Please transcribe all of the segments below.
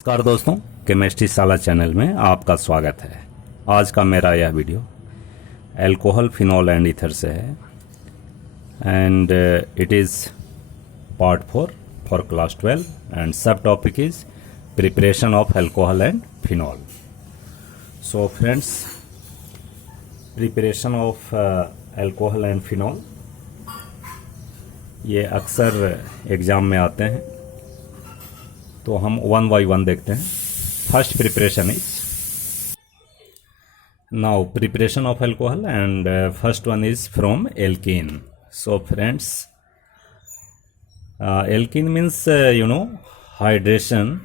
नमस्कार दोस्तों, केमिस्ट्री शाला चैनल में आपका स्वागत है। आज का मेरा यह video alcohol, phenol and ether से है and it is part 4 for class 12 and सब topic is preparation of alcohol and phenol. So friends, preparation of alcohol and phenol ये अक्सर एग्ज़ाम में आते हैं, तो हम वन बाई वन देखते हैं। First preparation is now preparation of alcohol and first one is from alkene. So friends, alkene means hydration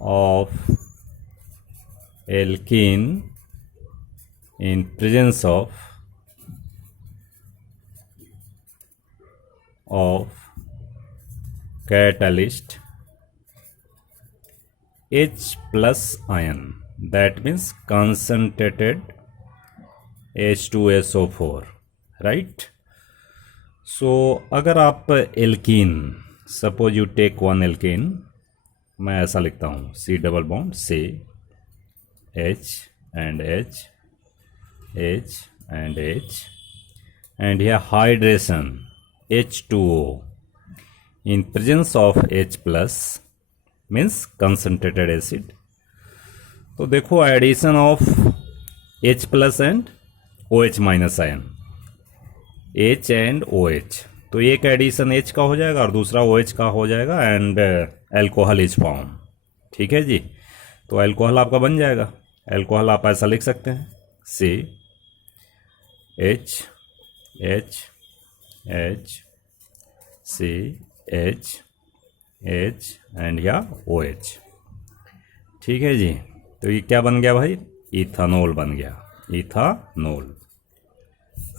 of alkene in presence of catalyst H plus ion, that means concentrated H2SO4, right? So अगर आप alkene, suppose you take one alkene, मैं ऐसा लिखता हूँ C double bond C H and H H and H and here hydration H2O in presence of H plus means concentrated acid। तो देखो addition of H plus and OH minus ion, H and OH, तो एक addition H का हो जाएगा और दूसरा OH का हो जाएगा एंड अल्कोहल इज फॉर्म। ठीक है जी, तो अल्कोहल आपका बन जाएगा। अल्कोहल आप ऐसा लिख सकते हैं C H H H C H H and या OH। ठीक है जी, तो ये क्या बन गया भाई? इथानॉल बन गया, इथानॉल।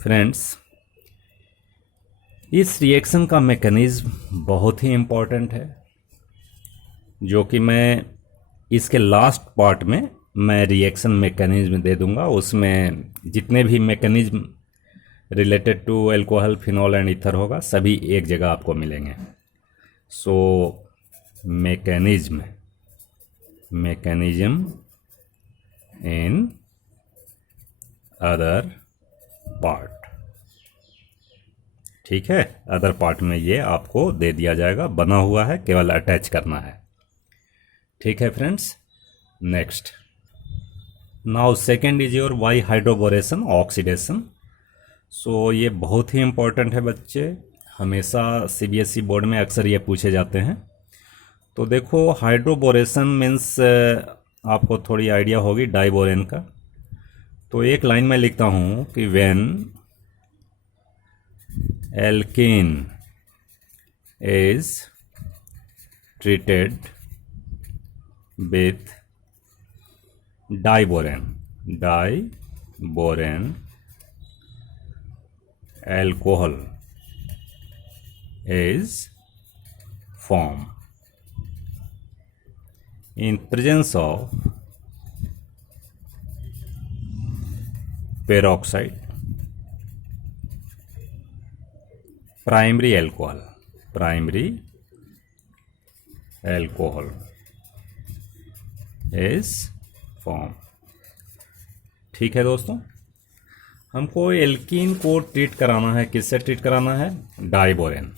फ्रेंड्स, इस रिएक्शन का मैकेनिज्म बहुत ही इम्पोर्टेंट है, जो कि मैं इसके लास्ट पार्ट में मैं रिएक्शन मैकेनिज्म दे दूंगा। उसमें जितने भी mechanism related to alcohol, phenol and ether होगा, सभी एक जगह आपको मिलेंगे। So mechanism in other part, ठीक है, अदर पार्ट में ये आपको दे दिया जाएगा, बना हुआ है, केवल अटैच करना है। ठीक है friends, next now second is your Y hydroboration oxidation. So ये बहुत ही इम्पोर्टेंट है बच्चे, हमेशा CBSE बोर्ड में अक्सर ये पूछे जाते हैं। तो देखो, हाइड्रोबोरेशन मीन्स आपको थोड़ी आइडिया होगी डाइबोरेन का। तो एक लाइन में लिखता हूँ कि when alkene is treated with diborane alcohol is formed in presence of peroxide, primary alcohol is formed। ठीक है दोस्तों, हमको एल्कीन को ट्रीट कराना है, किससे ट्रीट कराना है? Diborane.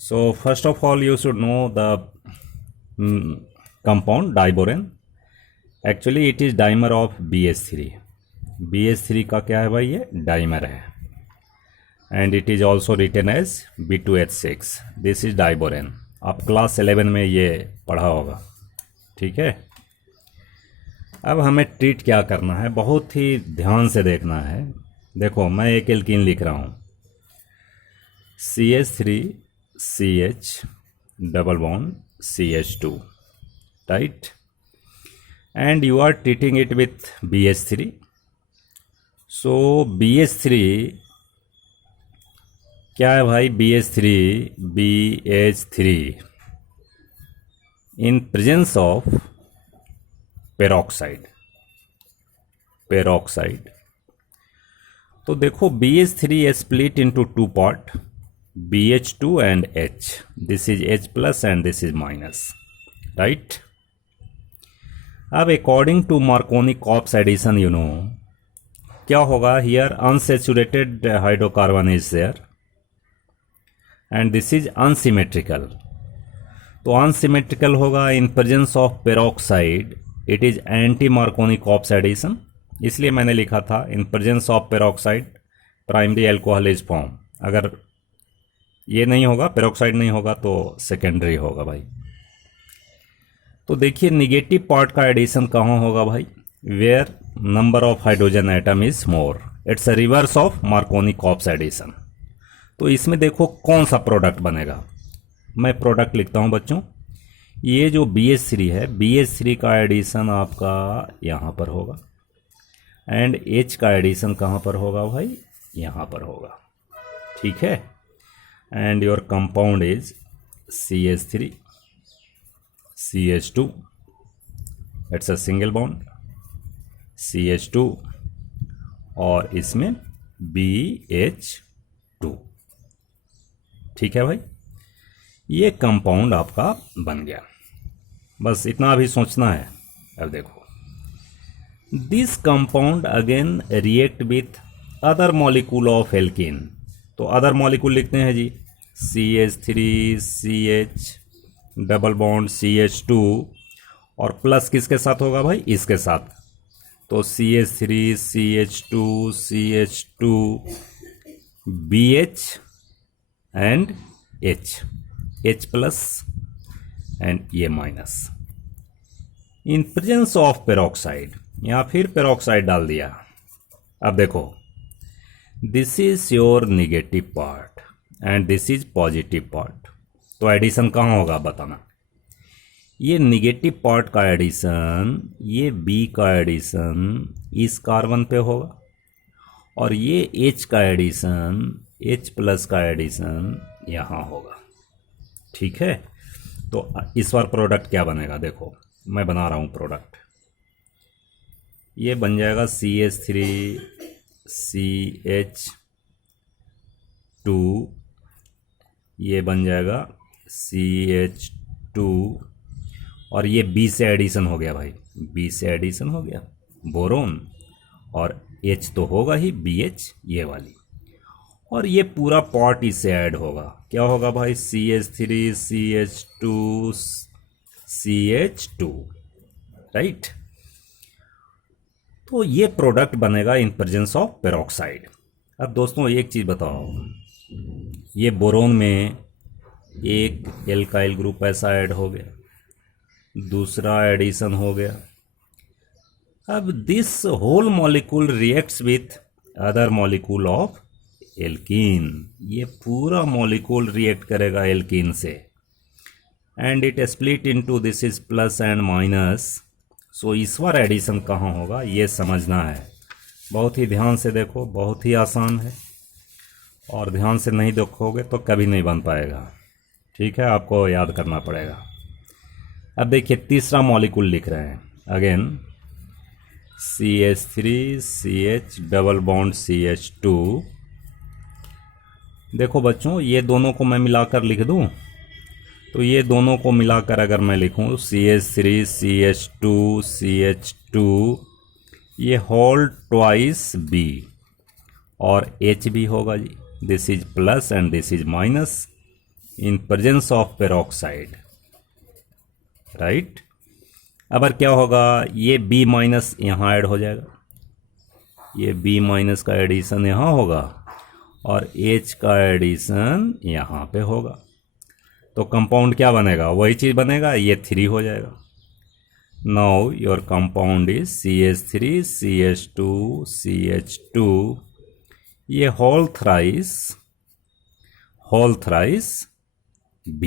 So first of all you should know the compound diborane. Actually it is dimer of BH3। BH3 का क्या है भाई? ये डाइमर है and it is also written as B2H6। This is diborane. आप क्लास 11 में ये पढ़ा होगा, ठीक है। अब हमें ट्रीट क्या करना है, बहुत ही ध्यान से देखना है। देखो, मैं एक एल्कीन लिख रहा हूँ CH3CH double bond CH2, right, and you are treating it with BH3। So BH3 क्या है भाई? BH3 in presence of peroxide. तो देखो, BH3 split into two part, BH2 and H. This is H plus and this is minus, right? अब according to Marconi-Cops addition, you know, क्या होगा? Here unsaturated hydrocarbon is there and this is unsymmetrical. तो unsymmetrical होगा in presence of peroxide. It is anti-Marconi-Cops addition. इसलिए मैंने लिखा था in presence of peroxide primary alcohol is form. अगर ये नहीं होगा, पेरोक्साइड नहीं होगा, तो सेकेंडरी होगा भाई. तो देखिए निगेटिव पार्ट का एडिशन कहाँ होगा भाई? Where number of hydrogen atom is more. It's a reverse of Markovnikov addition. तो इसमें देखो कौन सा प्रोडक्ट बनेगा. मैं प्रोडक्ट लिखता हूँ बच्चों. ये जो BH3 है, BH3 का एडिशन आपका यहाँ पर होगा एंड H का एडिशन कहाँ पर होगा भाई? यहाँ पर होगा. ठीक है. And your compound is CH3 CH2. It's a single bond CH2 और इसमें BH2. ठीक है भाई. ये कंपाउंड आपका बन गया. बस इतना अभी सोचना है. अब देखो this compound again react with other molecule of alkene. तो अदर मॉलिक्यूल लिखते हैं जी. CH3 CH double bond CH2 और प्लस किसके साथ होगा भाई? इसके साथ. तो CH3 CH2 CH2 BH and H plus and ये minus. In presence of peroxide, या फिर पेरोक्साइड डाल दिया. अब देखो this is your negative part and this is positive part. तो एडिशन कहाँ होगा बताना. ये निगेटिव पार्ट का एडिशन, ये B का एडिशन इस कार्बन पे होगा और ये H का एडिशन, H प्लस का एडिशन यहाँ होगा. ठीक है. तो इस बार प्रोडक्ट क्या बनेगा? देखो मैं बना रहा हूँ प्रोडक्ट. ये बन जाएगा CH3 CH2, ये बन जाएगा CH2 और ये B से एडिशन हो गया भाई. B से एडिशन हो गया बोरोन और H तो होगा ही BH ये वाली. और ये पूरा पार्ट इससे ऐड होगा. क्या होगा भाई? CH3 CH2 CH2, right. तो ये प्रोडक्ट बनेगा इन प्रेजेंस ऑफ पेरोक्साइड. अब दोस्तों एक चीज़ बताओ, ये बोरोन में एक एल्काइल ग्रुप ऐसा ऐड हो गया, दूसरा एडिशन हो गया. अब this whole molecule reacts with other molecule of alkene. ये पूरा मॉलिक्यूल रिएक्ट करेगा एल्कीन से and it split into this is plus and minus. So इस बार एडिशन कहाँ होगा ये समझना है. बहुत ही ध्यान से देखो, बहुत ही आसान है और ध्यान से नहीं देखोगे तो कभी नहीं बन पाएगा. ठीक है, आपको याद करना पड़ेगा. अब देखिए तीसरा मॉलिक्यूल लिख रहे हैं. Again CH3 CH double bond CH2. देखो बच्चों ये दोनों को मैं मिलाकर लिख दूं. तो ये दोनों को मिलाकर अगर मैं लिखूं CH3 CH2 CH2, ये होल ट्वाइस B और H भी होगा जी. This is plus and this is minus in presence of peroxide, right. अब क्या होगा? ये B माइनस यहाँ ऐड हो जाएगा. ये B माइनस का एडिशन यहाँ होगा और H का एडिशन यहाँ पे होगा. तो कंपाउंड क्या बनेगा? वही चीज़ बनेगा. ये 3 हो जाएगा. Now your compound is CH3 CH2 CH2. ये होल थ्राइस B,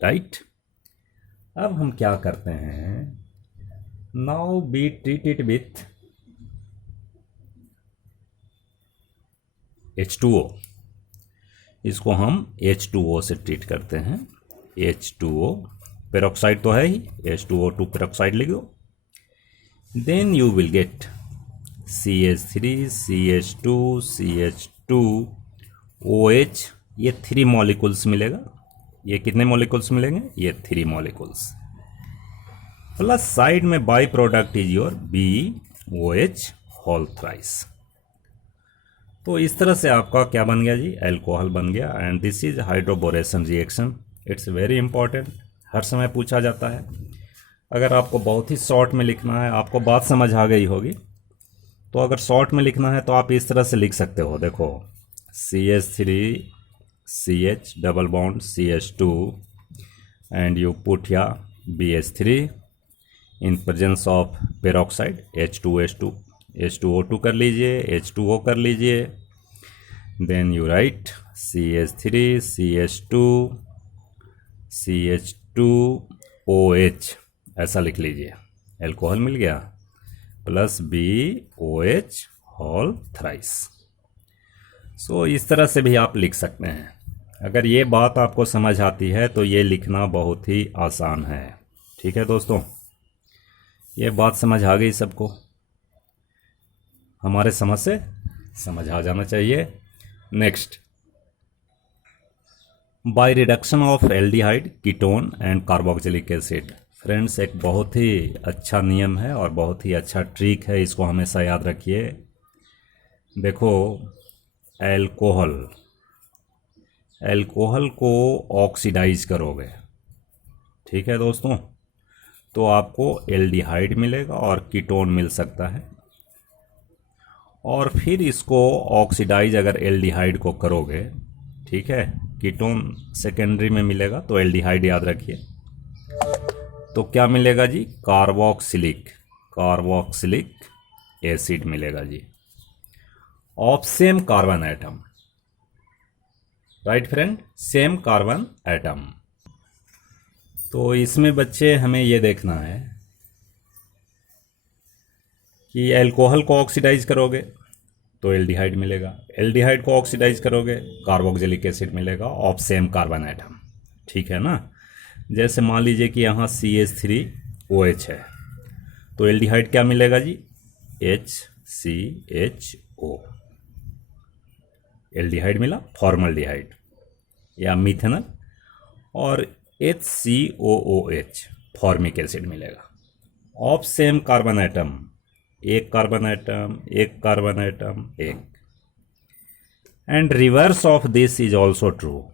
राइट. अब हम क्या करते हैं? Now be treated with H2O. इसको हम H2O से ट्रीट करते हैं. H2O पेरोक्साइड तो है ही, H2O2 पेरोक्साइड लिख दो. Then you will get CH3 CH2 CH2 OH ये 3 मॉलिक्यूल्स मिलेगा। ये कितने मॉलिक्यूल्स मिलेंगे? ये 3 मॉलिक्यूल्स। प्लस साइड में by product is your BOH whole thrice. तो इस तरह से आपका क्या बन गया जी? अल्कोहल बन गया। And this is hydroboration reaction. It's very important, हर समय पूछा जाता है। अगर आपको बहुत ही शॉर्ट में लिखना है, आपको बात समझ आ गई होगी, तो अगर शॉर्ट में लिखना है तो आप इस तरह से लिख सकते हो। देखो, CH3 CH double bond CH2 and you put या BH3 in presence of peroxide H2SO2 H2O2 कर लीजिए, H2O कर लीजिए। Then you right CH3 CH2 CH2OH, ऐसा लिख लीजिए। अल्कोहल मिल गया प्लस BOH होल थ्राइस। सो इस तरह से भी आप लिख सकते हैं। अगर ये बात आपको समझ आती है तो ये लिखना बहुत ही आसान है। ठीक है दोस्तों, ये बात समझ आ गई सबको? हमारे समझ से समझ आ जाना चाहिए। Next, by reduction of aldehyde ketone and carboxylic acid. Friends, एक बहुत ही अच्छा नियम है और बहुत ही अच्छा ट्रिक है, इसको हमेशा याद रखिए। देखो, एल्कोहल को ऑक्सीडाइज करोगे, ठीक है दोस्तों, तो आपको एल्डिहाइड मिलेगा और कीटोन मिल सकता है। और फिर इसको ऑक्सीडाइज अगर एल्डिहाइड को करोगे, ठीक है, कीटोन सेकेंडरी में मिलेगा तो एल्डिहाइड याद रखिए, तो क्या मिलेगा जी? कार्बोक्सिलिक एसिड मिलेगा जी, of same carbon atom. Right friend, same carbon atom. तो इसमें बच्चे हमें ये देखना है कि एल्कोहल को ऑक्सीडाइज करोगे तो एल्डिहाइड मिलेगा, एल्डिहाइड को ऑक्सीडाइज करोगे कार्बोक्सिलिक एसिड मिलेगा ऑफ सेम कार्बन एटम। ठीक है ना? जैसे मान लीजिए कि यहाँ CH3OH है, तो एल्डिहाइड क्या मिलेगा जी? HCHO। एल्डिहाइड मिला, फॉर्मल्डिहाइड या मिथेनल, और HCOOH फॉर्मिक एसिड मिलेगा ऑफ सेम कार्बन एटम। एक कार्बन एटम, एक कार्बन एटम, एक। And reverse of this is also true.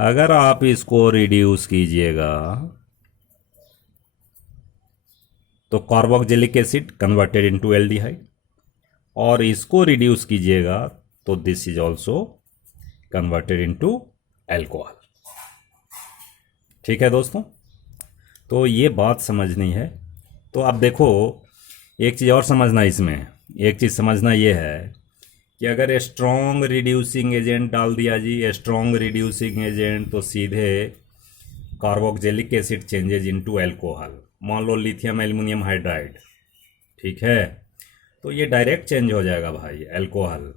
अगर आप इसको रिड्यूस कीजिएगा तो carboxylic acid converted into aldehyde, और इसको रिड्यूस कीजिएगा तो this is also converted into alcohol. ठीक है दोस्तों, तो ये बात समझनी है। तो अब देखो, एक चीज़ और समझना, इसमें एक चीज़ समझना ये है कि अगर स्ट्रॉन्ग रिड्यूसिंग एजेंट डाल दिया जी, स्ट्रॉन्ग रिड्यूसिंग एजेंट, तो सीधे carboxylic acid changes into alcohol. मान लो लिथियम एल्युमिनियम हाइड्राइड, ठीक है, तो ये डायरेक्ट चेंज हो जाएगा भाई अल्कोहल।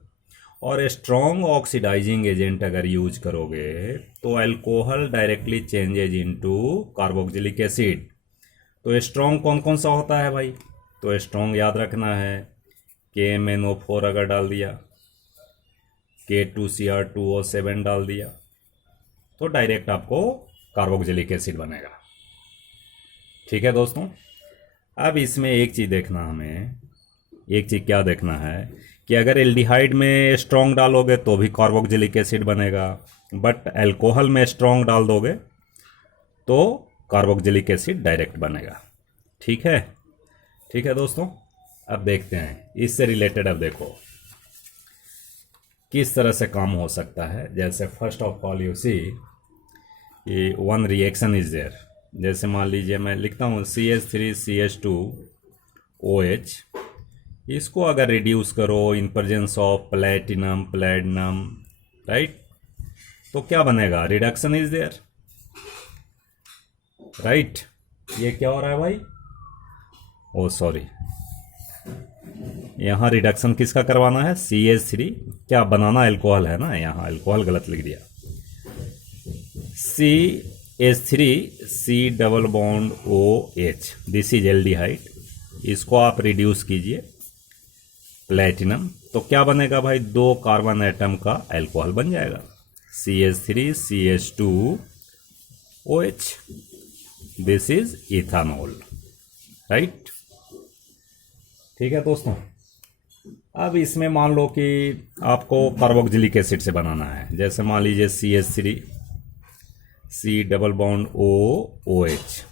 और स्ट्रॉन्ग ऑक्सीडाइजिंग एजेंट अगर यूज करोगे तो alcohol directly changes into carboxylic acid. तो स्ट्रॉन्ग कौन कौन सा होता है भाई? तो स्ट्रॉन्ग याद रखना है, KMnO4 अगर डाल दिया, K2Cr2O7 डाल दिया, तो डायरेक्ट आपको कार्बोक्सिलिक एसिड बनेगा। ठीक है दोस्तों, अब इसमें एक चीज़ देखना, हमें एक चीज़ क्या देखना है कि अगर एल्डिहाइड में स्ट्रॉन्ग डालोगे तो भी कार्बोक्सिलिक एसिड बनेगा, बट अल्कोहल में स्ट्रॉन्ग डाल दोगे तो कार्बोक्सिलिक एसिड डायरेक्ट बनेगा। ठीक है? ठीक है दोस्तों, अब देखते हैं इससे रिलेटेड। अब देखो किस तरह से काम हो सकता है। जैसे first of all you see कि वन रिएक्शन इज देयर। जैसे मान लीजिए मैं लिखता हूँ CH3CH2OH, इसको अगर रिड्यूस करो in presence of platinum, right, तो क्या बनेगा? Reduction is there, right. ये क्या हो रहा है भाई? ओ सॉरी, यहाँ रिडक्शन किसका करवाना है? CH3, क्या बनाना अल्कोहल है ना, यहाँ अल्कोहल गलत लिख दिया। CH3 C double bond OH, this is aldehyde, इसको आप रिड्यूस कीजिए प्लेटिनम, तो क्या बनेगा भाई? 2 कार्बन एटम का अल्कोहल बन जाएगा, CH3CH2OH, this is ethanol, right. ठीक है दोस्तों, अब इसमें मान लो कि आपको कार्बोक्सिलिक एसिड से बनाना है, जैसे मान लीजिए CH3 C double bond OOH,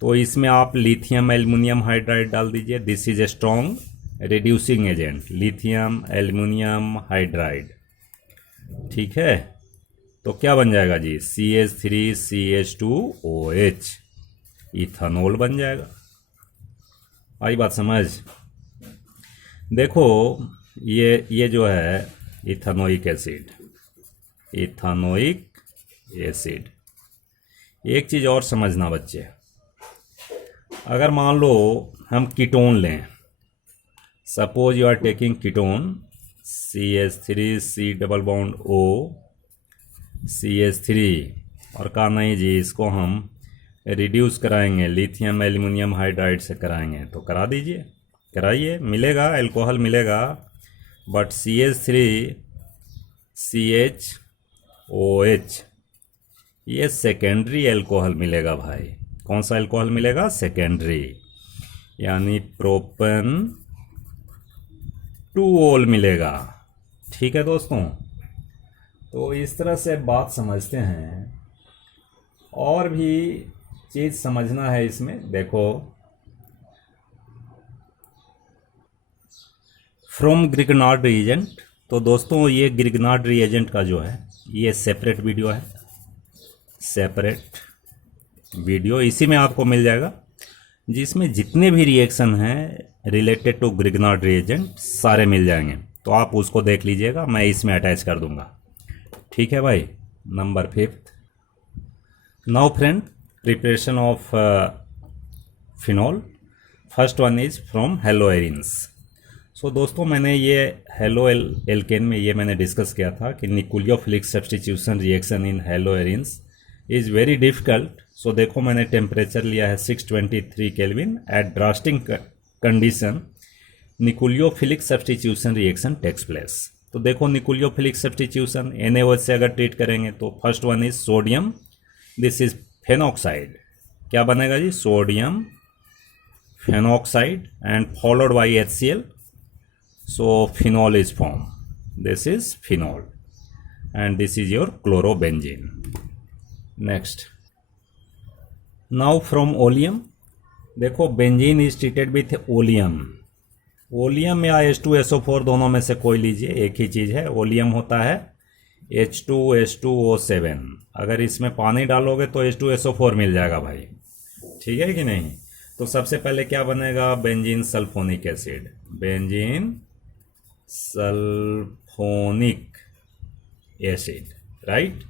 तो इसमें आप लिथियम एल्युमिनियम हाइड्राइड डाल दीजिए। This is a strong reducing agent, lithium aluminium hydride. ठीक है, तो क्या बन जाएगा जी, CH3CH2OH, इथानॉल बन जाएगा। आई बात समझ। देखो ये जो है इथानोइक एसिड, इथानोइक एसिड। एक चीज़ और समझना बच्चे, अगर मान लो हम कीटोन लें, suppose you are taking ketone CH3 double bond O CH3, और कहा नहीं जी इसको हम रिड्यूस कराएंगे लिथियम एल्युमिनियम हाइड्राइड से कराएंगे, तो करा दीजिए, कराइए, मिलेगा अल्कोहल मिलेगा, बट CH3CHOH ये सेकेंडरी अल्कोहल मिलेगा भाई। कौन सा अल्कोहल मिलेगा, सेकेंडरी, यानी प्रोपेन 2-ओल मिलेगा। ठीक है दोस्तों, तो इस तरह से बात समझते हैं। और भी चीज़ समझना है इसमें, देखो फ्रॉम ग्रिग्नार्ड रिएजेंट, तो दोस्तों ये ग्रिग्नार्ड रिएजेंट का जो है ये सेपरेट वीडियो है, सेपरेट वीडियो इसी में आपको मिल जाएगा, जिसमें जितने भी रिएक्शन हैं रिलेटेड टू ग्रिग्नार्ड रिएजेंट सारे मिल जाएंगे, तो आप उसको देख लीजिएगा, मैं इसमें अटैच कर दूंगा। ठीक है भाई। Number 5, now friend, preparation of phenol. First one is from haloarenes. So दोस्तों मैंने ये हेलो एल्केन में ये मैंने डिस्कस किया था कि nucleophilic substitution reaction in haloarenes is very difficult. So देखो मैंने टेम्परेचर लिया है 623 kelvin, at drastic condition nucleophilic substitution reaction takes place. तो देखो न्यूक्लियोफिलिक सब्स्टिट्यूशन NaOH से अगर ट्रीट करेंगे तो first one is sodium, this is phenoxide. क्या बनेगा जी, sodium phenoxide and followed by HCl, so phenol is formed, this is phenol and this is your chlorobenzene. Next, now from oleum, देखो benzene is treated with oleum. Oleum या H2SO4 दोनों में से कोई लीजिए, एक ही चीज़ है। ओलियम होता है H2H2O7, अगर इसमें पानी डालोगे तो H2SO4 मिल जाएगा भाई। ठीक है कि नहीं। तो सबसे पहले क्या बनेगा, benzene sulphonic acid, benzene sulphonic acid, right.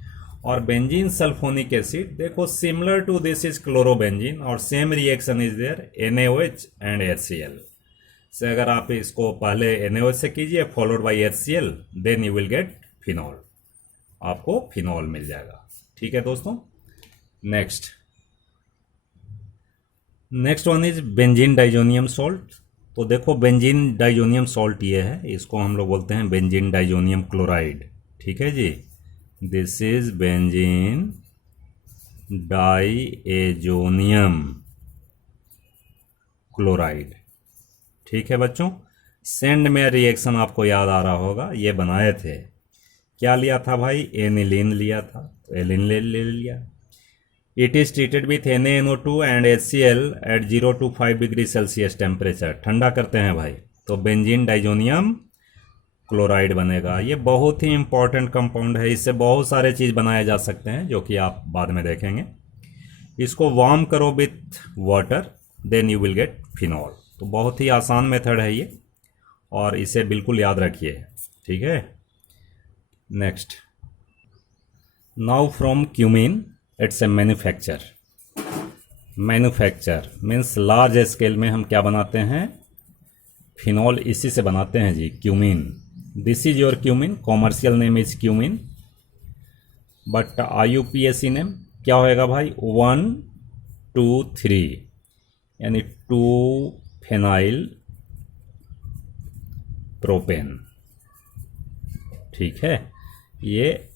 और बेंजीन सल्फोनिक एसिड देखो similar to this is chlorobenzene, और same reaction is there NaOH and HCl से। अगर आप इसको पहले NaOH से कीजिए followed by HCl, then you will get phenol, आपको फिनॉल मिल जाएगा। ठीक है दोस्तों। Next one is benzene diazonium salt. तो देखो बेंजीन डाइजोनियम सॉल्ट ये है, इसको हम लोग बोलते हैं बेंजीन डाइजोनियम क्लोराइड। ठीक है जी, this is benzene diazonium chloride. ठीक है बच्चों। सेंड में रिएक्शन आपको याद आ रहा होगा, ये बनाए थे, क्या लिया था भाई, एनिलीन लिया था, तो एनिलीन ले लिया। It is treated with NaNO2 and HCl at 0 to 5 degree Celsius temperature, ठंडा करते हैं भाई, तो बेंजीन डाइजोनियम क्लोराइड बनेगा। ये बहुत ही इंपॉर्टेंट कंपाउंड है, इससे बहुत सारे चीज़ बनाए जा सकते हैं जो कि आप बाद में देखेंगे। इसको वार्म करो with water, then you will get phenol. तो बहुत ही आसान मेथड है ये, और इसे बिल्कुल याद रखिए। ठीक है। Next, now from cumin, it's a manufacture. Manufacture means large scale में हम क्या बनाते हैं, फिनॉल इसी से बनाते हैं जी, cumene. This is your cumene, commercial name is cumene, but IUPAC name क्या होएगा भाई, 1 2 3, यानी 2 फेनाइल प्रोपेन। ठीक है, ये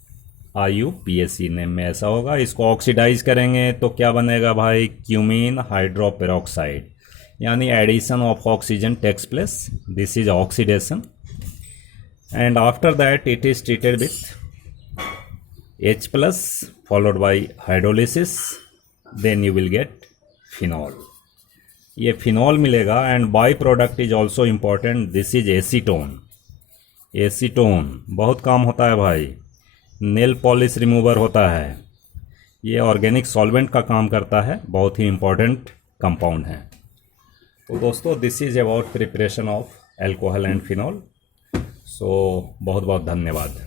IUPAC नेम में ऐसा होगा। इसको ऑक्सीडाइज करेंगे तो क्या बनेगा भाई, क्यूमीन हाइड्रोपेरोक्साइड, यानी addition of oxygen takes place, this is oxidation, and after that it is treated with H plus followed by hydrolysis, then you will get phenol. ये फिनॉल मिलेगा and by product is also important, this is acetone. Acetone बहुत काम होता है भाई, nail polish remover होता है, ये ऑर्गेनिक सॉल्वेंट का काम करता है, बहुत ही इम्पॉर्टेंट कंपाउंड है। तो दोस्तों this is about preparation of alcohol and phenol. So बहुत बहुत धन्यवाद।